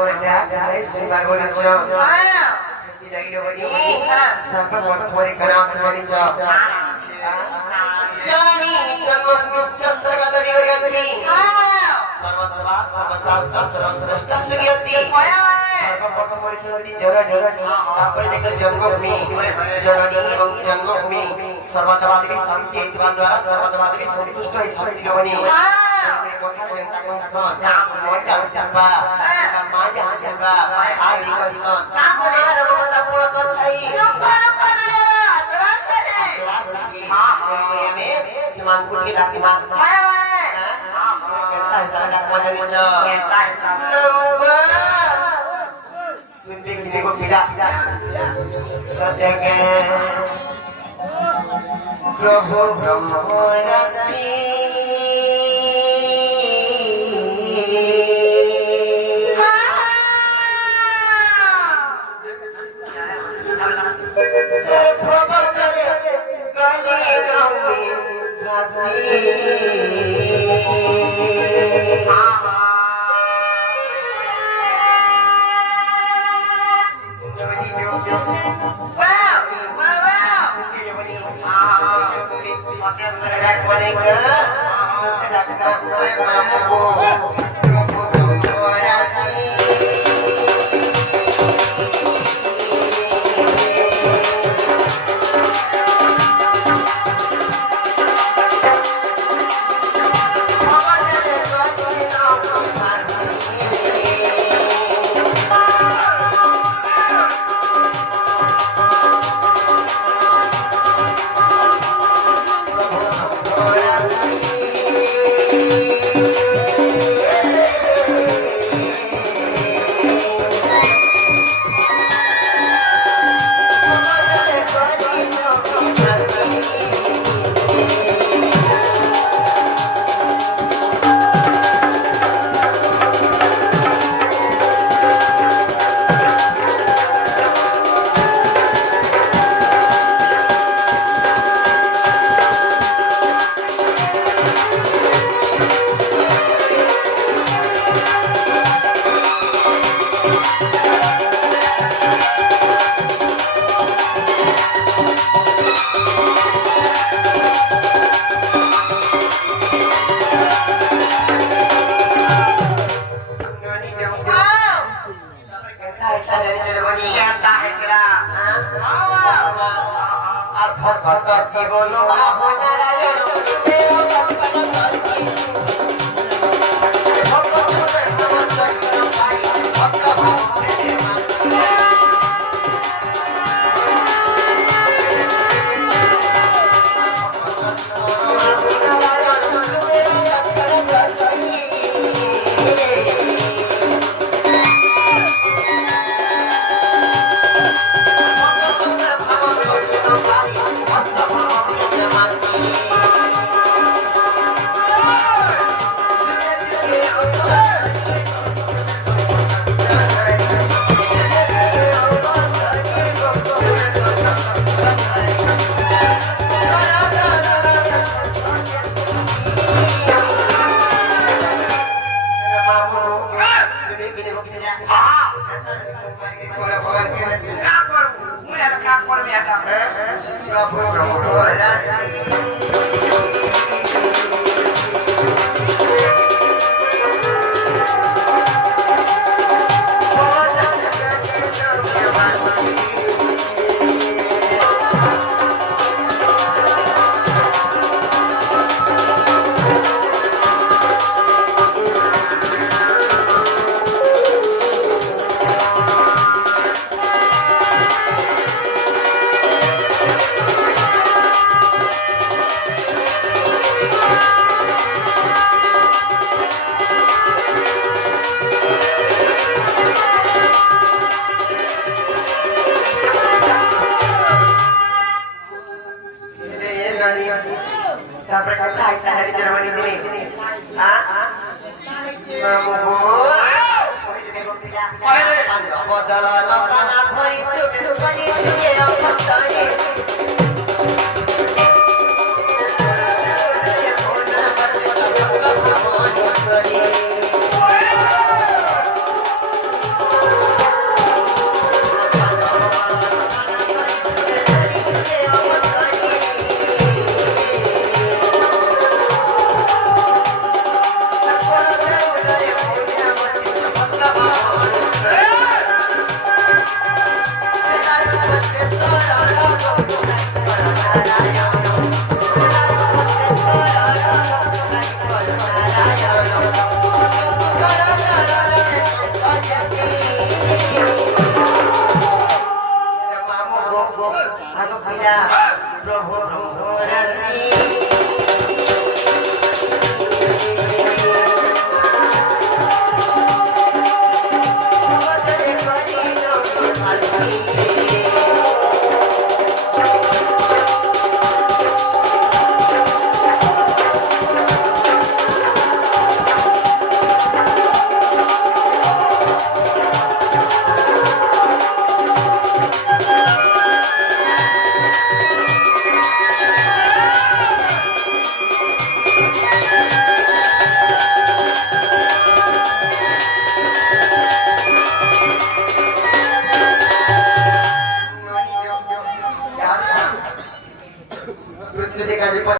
আমার ডাক সুন্দর বলেছ লাগিল বলি সর্বপ্রথমে কানাম জানিছ জানি জন্ম নিশ্চয় স্বর্গত দিগছি সর্বসভা সর্বশাস্ত্র সর্বশ্রেষ্ঠ সুগতি সর্বপ্রথমে চলতি জননী তারপরে দেখল জন্মভূমি জননী এবং জন্মভূমি সর্বতবাদী শান্তি হইবা দ্বারা সর্বতবাদী সন্তুষ্ট হই থাকি বনি কথা জনতা কহসন মজা সিবা মাজা সিবা আর কহসন আমার মত পুরত ছাই সুপার পানলে সরাসরি সরাসরি আমি সীমান কুটি ডাকিমা कहता है सारा डाक मजा नीचा नंबर सुनते किने को पिला सत्य के प्रभु ब्रह्म राशि জীবন আপনারায়ণ দেব তৎপর গতি ভক্ত চন্দ্র নমস্কার পারি ভক্ত ভাব প্রেম Dapat kata kita dari Jerman ini. Mamugo. Pando bodala lambana dhari tu pani tuje apatani.